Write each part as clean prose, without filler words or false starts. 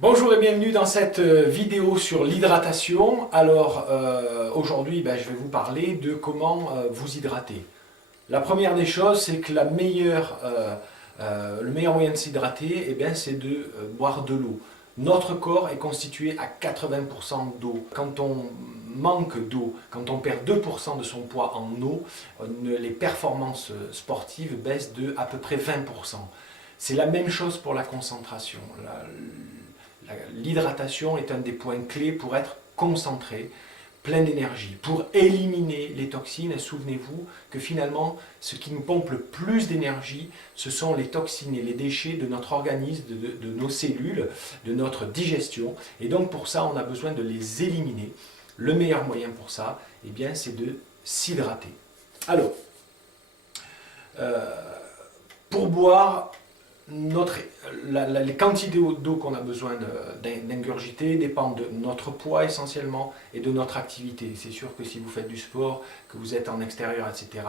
Bonjour et bienvenue dans cette vidéo sur l'hydratation. Alors aujourd'hui je vais vous parler de comment vous hydrater. La première des choses, c'est que le meilleur moyen de s'hydrater, c'est de boire de l'eau. Notre corps est constitué à 80% d'eau. Quand on manque d'eau, quand on perd 2% de son poids en eau, les performances sportives baissent de à peu près 20%. C'est la même chose pour la concentration. L'hydratation est un des points clés pour être concentré, plein d'énergie, pour éliminer les toxines. Souvenez-vous que finalement, ce qui nous pompe le plus d'énergie, ce sont les toxines et les déchets de notre organisme, de nos cellules, de notre digestion. Et donc pour ça, on a besoin de les éliminer. Le meilleur moyen pour ça, c'est de s'hydrater. Alors, pour boire, les quantités d'eau qu'on a besoin d'ingurgiter dépendent de notre poids essentiellement et de notre activité. C'est sûr que si vous faites du sport, que vous êtes en extérieur, etc.,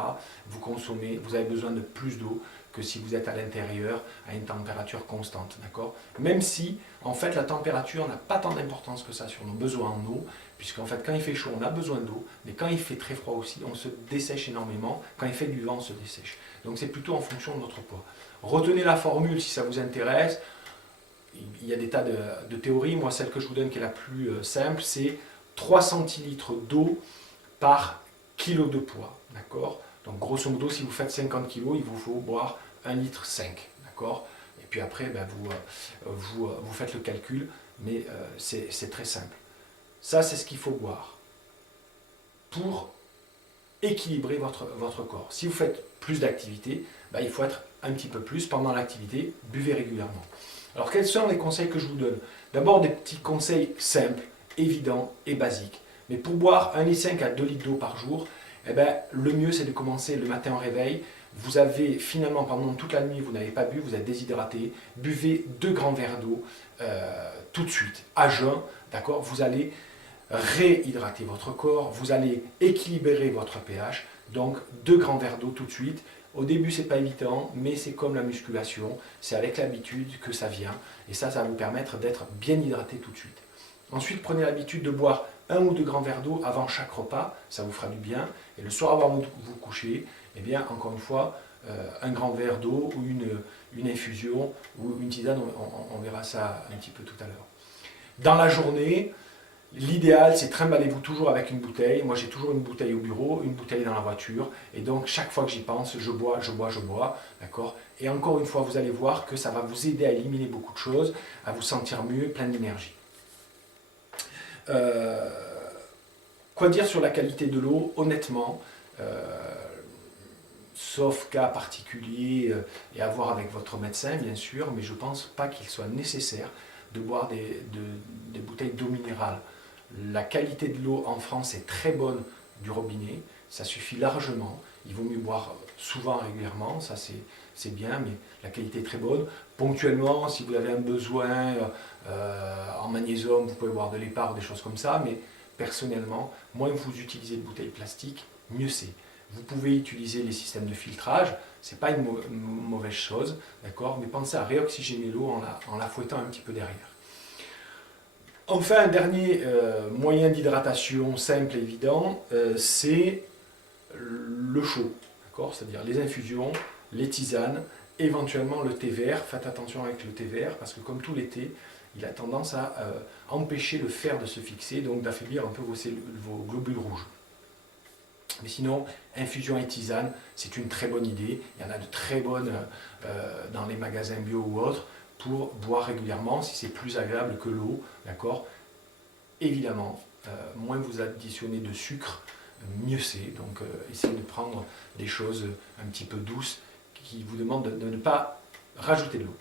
vous avez besoin de plus d'eau que si vous êtes à l'intérieur à une température constante. D'accord ? Même si, en fait, la température n'a pas tant d'importance que ça sur nos besoins en eau, puisqu'en fait, quand il fait chaud, on a besoin d'eau, mais quand il fait très froid aussi, on se dessèche énormément. Quand il fait du vent, on se dessèche. Donc c'est plutôt en fonction de notre poids. Retenez la formule si ça vous intéresse. Il y a des tas de théories. Moi, celle que je vous donne qui est la plus simple, c'est 3 centilitres d'eau par kilo de poids. D'accord ? Donc, grosso modo, si vous faites 50 kg, il vous faut boire 1,5 litre. D'accord ? Et puis après, vous faites le calcul, mais c'est très simple. Ça, c'est ce qu'il faut boire pour équilibrer votre corps. Si vous faites plus d'activité, il faut être un petit peu plus pendant l'activité, buvez régulièrement. Alors quels sont les conseils que je vous donne? D'abord des petits conseils simples, évidents et basiques. Mais pour boire 1,5 litre à 2 litres d'eau par jour, le mieux c'est de commencer le matin au réveil. Vous avez finalement pendant toute la nuit, vous n'avez pas bu, vous êtes déshydraté, buvez 2 grands verres d'eau tout de suite, à jeun, d'accord? Vous allez réhydrater votre corps, vous allez équilibrer votre pH, donc 2 grands verres d'eau tout de suite. Au début, c'est pas évident, mais c'est comme la musculation, c'est avec l'habitude que ça vient, et ça va vous permettre d'être bien hydraté tout de suite. Ensuite, prenez l'habitude de boire 1 ou 2 grands verres d'eau avant chaque repas, ça vous fera du bien, et le soir avant de vous coucher, encore une fois, un grand verre d'eau ou une infusion ou une tisane, on verra ça un petit peu tout à l'heure. Dans la journée, l'idéal, c'est trimballez-vous toujours avec une bouteille. Moi, j'ai toujours une bouteille au bureau, une bouteille dans la voiture. Et donc, chaque fois que j'y pense, je bois. D'accord ? Et encore une fois, vous allez voir que ça va vous aider à éliminer beaucoup de choses, à vous sentir mieux, plein d'énergie. Quoi dire sur la qualité de l'eau? Honnêtement, sauf cas particulier et à voir avec votre médecin, bien sûr, mais je ne pense pas qu'il soit nécessaire de boire des bouteilles d'eau minérale. La qualité de l'eau en France est très bonne du robinet, ça suffit largement. Il vaut mieux boire souvent, régulièrement, ça c'est bien, mais la qualité est très bonne. Ponctuellement, si vous avez un besoin en magnésium, vous pouvez boire de l'épar ou des choses comme ça, mais personnellement, moins vous utilisez de bouteilles plastiques, mieux c'est. Vous pouvez utiliser les systèmes de filtrage, c'est pas une mauvaise chose, d'accord, mais pensez à réoxygéner l'eau en la fouettant un petit peu derrière. Enfin, un dernier moyen d'hydratation simple et évident, c'est le chaud, c'est-à-dire les infusions, les tisanes, éventuellement le thé vert. Faites attention avec le thé vert parce que comme tout les thés, il a tendance à empêcher le fer de se fixer, donc d'affaiblir un peu vos globules rouges. Mais sinon, infusion et tisane, c'est une très bonne idée. Il y en a de très bonnes dans les magasins bio ou autres, pour boire régulièrement, si c'est plus agréable que l'eau, d'accord. Évidemment, moins vous additionnez de sucre, mieux c'est. Donc essayez de prendre des choses un petit peu douces qui vous demandent de ne pas rajouter de l'eau.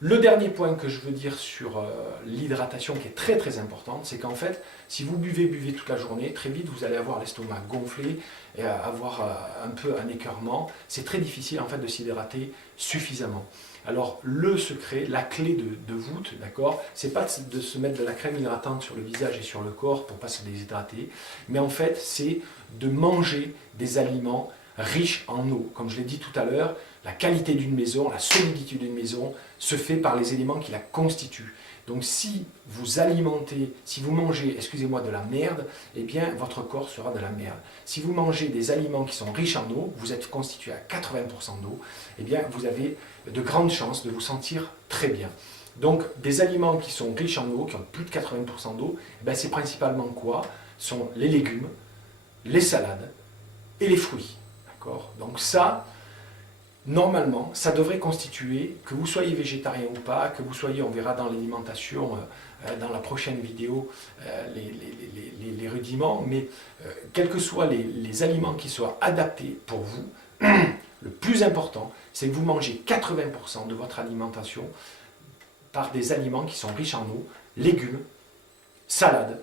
Le dernier point que je veux dire sur l'hydratation qui est très très importante, c'est qu'en fait, si vous buvez toute la journée, très vite vous allez avoir l'estomac gonflé et avoir un peu un écœurement. C'est très difficile en fait de s'hydrater suffisamment. Alors le secret, la clé de voûte, d'accord, c'est pas de se mettre de la crème hydratante sur le visage et sur le corps pour pas se déshydrater, mais en fait c'est de manger des aliments riches en eau. Comme je l'ai dit tout à l'heure, la qualité d'une maison, la solidité d'une maison se fait par les éléments qui la constituent. Donc si vous alimentez, si vous mangez, excusez-moi, de la merde, eh bien votre corps sera de la merde. Si vous mangez des aliments qui sont riches en eau, vous êtes constitué à 80% d'eau, eh bien vous avez de grandes chances de vous sentir très bien. Donc des aliments qui sont riches en eau, qui ont plus de 80% d'eau, eh c'est principalement quoi? Ce sont les légumes, les salades et les fruits. D'accord? Donc ça, normalement, ça devrait constituer, que vous soyez végétarien ou pas, que vous soyez, on verra dans l'alimentation, dans la prochaine vidéo, les rudiments, mais quels que soient les aliments qui soient adaptés pour vous, le plus important, c'est que vous mangez 80% de votre alimentation par des aliments qui sont riches en eau, légumes, salades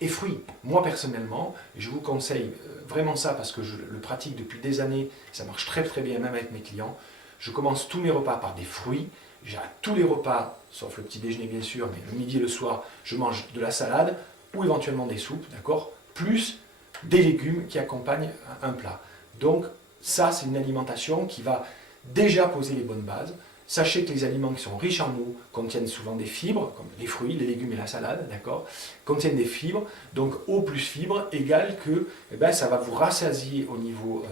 et fruits. Moi personnellement, je vous conseille vraiment ça parce que je le pratique depuis des années, ça marche très très bien même avec mes clients. Je commence tous mes repas par des fruits. J'ai à tous les repas, sauf le petit déjeuner bien sûr, mais le midi et le soir, je mange de la salade ou éventuellement des soupes, d'accord? Plus des légumes qui accompagnent un plat. Donc ça, c'est une alimentation qui va déjà poser les bonnes bases. Sachez que les aliments qui sont riches en eau contiennent souvent des fibres, comme les fruits, les légumes et la salade, d'accord, contiennent des fibres. Donc eau plus fibres égale que ça va vous rassasier au niveau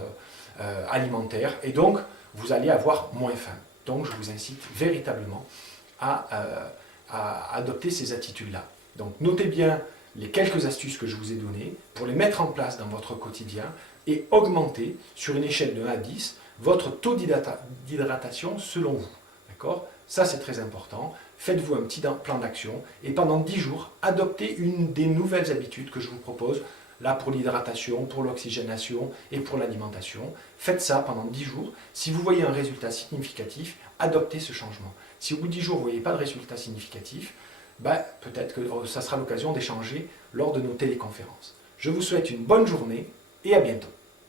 alimentaire et donc vous allez avoir moins faim. Donc je vous incite véritablement à adopter ces attitudes-là. Donc notez bien les quelques astuces que je vous ai données pour les mettre en place dans votre quotidien et augmenter sur une échelle de 1 à 10 votre taux d'hydratation selon vous. D'accord? Ça, c'est très important. Faites-vous un petit plan d'action et pendant 10 jours, adoptez une des nouvelles habitudes que je vous propose, là pour l'hydratation, pour l'oxygénation et pour l'alimentation. Faites ça pendant 10 jours. Si vous voyez un résultat significatif, adoptez ce changement. Si au bout de 10 jours, vous ne voyez pas de résultat significatif, peut-être que ça sera l'occasion d'échanger lors de nos téléconférences. Je vous souhaite une bonne journée et à bientôt.